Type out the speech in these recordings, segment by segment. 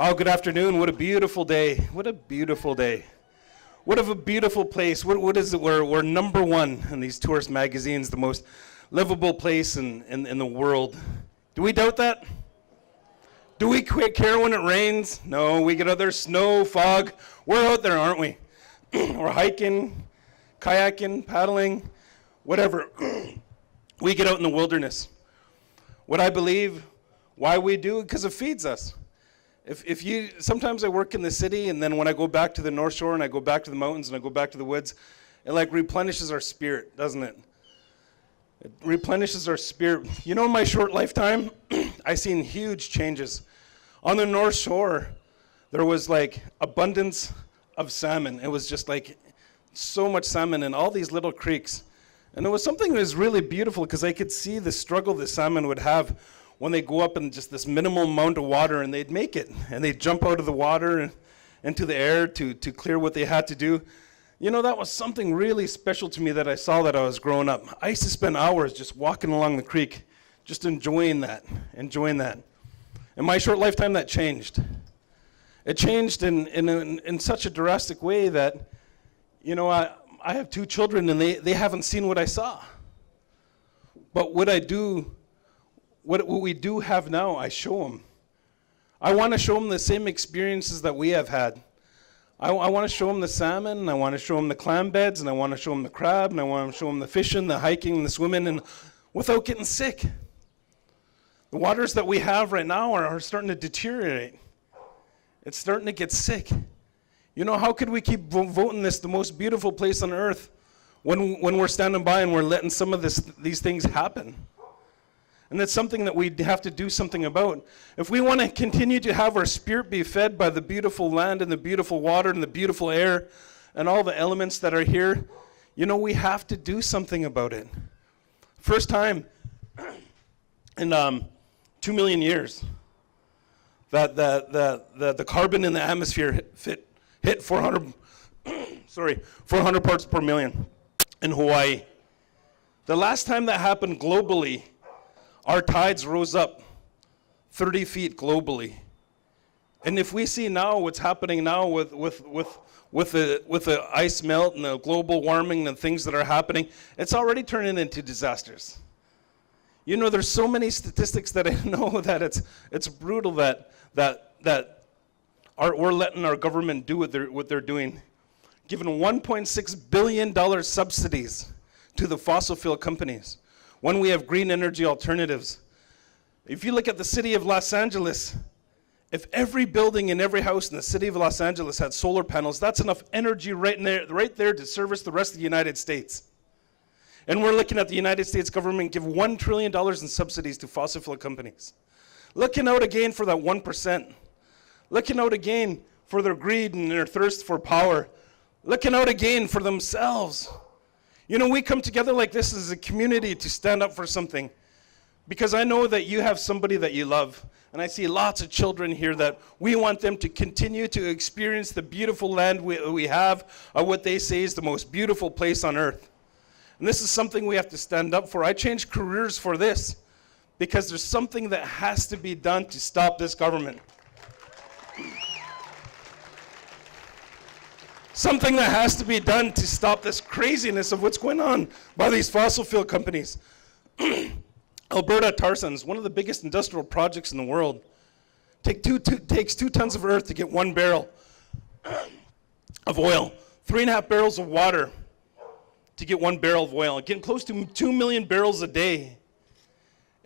Wow, good afternoon. What a beautiful day. What a beautiful day. What of a beautiful place. What is it? We're number one in these tourist magazines, the most livable place in the world. Do we doubt that? Do we care when it rains? No, we get out there, snow, fog. We're out there, aren't we? We're hiking, kayaking, paddling, whatever. We get out in the wilderness. What I believe, why we do it, because it feeds us. Sometimes I work in the city, and then when I go back to the North Shore and I go back to the mountains and I go back to the woods, it like replenishes our spirit, doesn't it? It replenishes our spirit. You know, in my short lifetime, I've seen huge changes. On the North Shore, there was like abundance of salmon. It was just like so much salmon in all these little creeks. And it was something that was really beautiful because I could see the struggle the salmon would have when they go up in just this minimal amount of water, and they'd make it. And they'd jump out of the water and into the air to clear what they had to do. You know, that was something really special to me that I saw that I was growing up. I used to spend hours just walking along the creek, just enjoying that. In my short lifetime, that changed. It changed in such a drastic way that, you know, I have two children, and they haven't seen what I saw. But what we do have now, I show them. I want to show them the same experiences that we have had. I want to show them the salmon, and I want to show them the clam beds, and I want to show them the crab, and I want to show them the fishing, the hiking, and the swimming, and without getting sick. The waters that we have right now are starting to deteriorate. It's starting to get sick. You know, how could we keep voting this the most beautiful place on earth when we're standing by and we're letting some of these things happen? And that's something that we have to do something about. If we want to continue to have our spirit be fed by the beautiful land and the beautiful water and the beautiful air and all the elements that are here, you know, we have to do something about it. First time in 2 million years that the carbon in the atmosphere hit 400 parts per million in Hawaii. The last time that happened globally, our tides rose up 30 feet globally. And if we see now what's happening now with the ice melt and the global warming and things that are happening, it's already turning into disasters. You know, there's so many statistics that I know that it's brutal that we're letting our government do what they're doing. Giving $1.6 billion subsidies to the fossil fuel companies when we have green energy alternatives. If you look at the city of Los Angeles, if every building and every house in the city of Los Angeles had solar panels, that's enough energy right there to service the rest of the United States. And we're looking at the United States government give $1 trillion in subsidies to fossil fuel companies. Looking out again for that 1%. Looking out again for their greed and their thirst for power. Looking out again for themselves. You know, we come together like this as a community to stand up for something. Because I know that you have somebody that you love. And I see lots of children here that we want them to continue to experience the beautiful land we have, what they say is the most beautiful place on earth. And this is something we have to stand up for. I changed careers for this because there's something that has to be done to stop this government. Something that has to be done to stop this craziness of what's going on by these fossil fuel companies. Alberta tar sands, one of the biggest industrial projects in the world, takes 2 tons of earth to get 1 barrel of oil, 3.5 barrels of water to get 1 barrel of oil, getting close to 2 million barrels a day.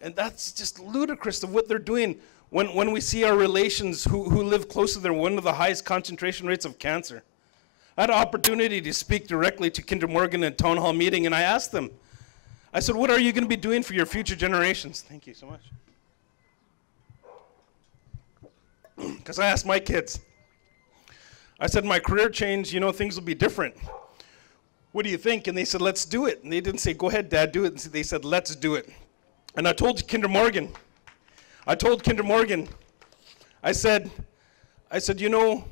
And that's just ludicrous of what they're doing when we see our relations who live close to their one of the highest concentration rates of cancer. I had an opportunity to speak directly to Kinder Morgan in a town hall meeting, and I asked them, I said, what are you going to be doing for your future generations? Thank you so much. Because I asked my kids, I said, my career change, you know, things will be different. What do you think? And they said, let's do it. And they didn't say, go ahead, Dad, do it. And they said, let's do it. And I told Kinder Morgan, I said, you know,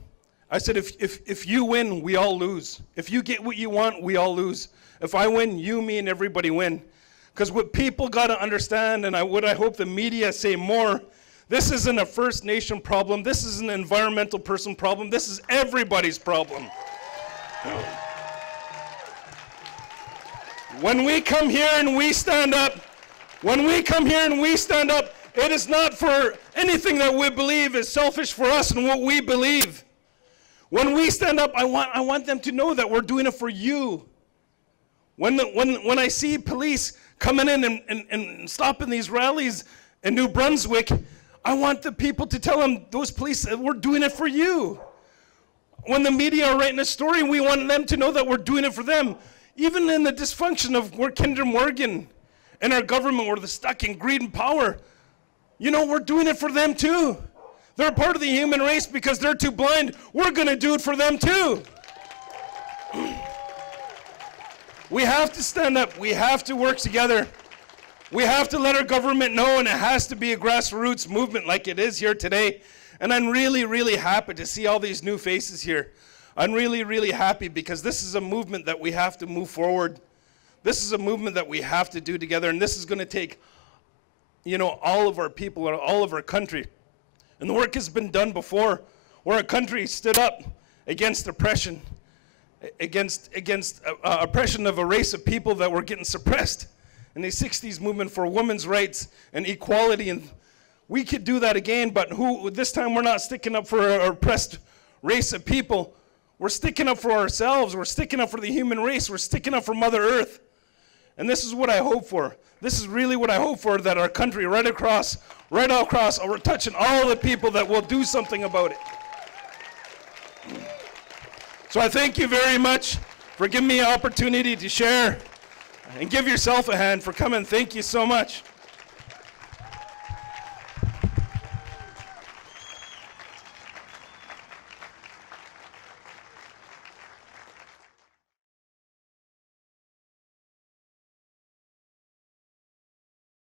I said, if you win, we all lose. If you get what you want, we all lose. If I win, you, me, and everybody win. Because what people got to understand, and what I hope the media say more, This isn't a First Nation problem. This is an environmental person problem. This is everybody's problem. When we come here and we stand up, it is not for anything that we believe is selfish for us and what we believe. When we stand up, I want them to know that we're doing it for you. When I see police coming in and stopping these rallies in New Brunswick, I want the people to tell them, those police, that we're doing it for you. When the media are writing a story, we want them to know that we're doing it for them. Even in the dysfunction of where Kinder Morgan and our government, where they're stuck in greed and power, we're doing it for them too. They're a part of the human race because they're too blind. We're going to do it for them too. We have to stand up. We have to work together. We have to let our government know, and it has to be a grassroots movement like it is here today. And I'm really, really happy to see all these new faces here. I'm really, really happy because this is a movement that we have to move forward. This is a movement that we have to do together, and this is going to take, all of our people and all of our country. And the work has been done before, where a country stood up against oppression, against oppression of a race of people that were getting suppressed in the 60s movement for women's rights and equality. And we could do that again, but this time we're not sticking up for an oppressed race of people. We're sticking up for ourselves. We're sticking up for the human race. We're sticking up for Mother Earth. And this is what I hope for. This is really what I hope for, that our country right across, we're touching all the people that will do something about it. So I thank you very much for giving me an opportunity to share, and give yourself a hand for coming. Thank you so much.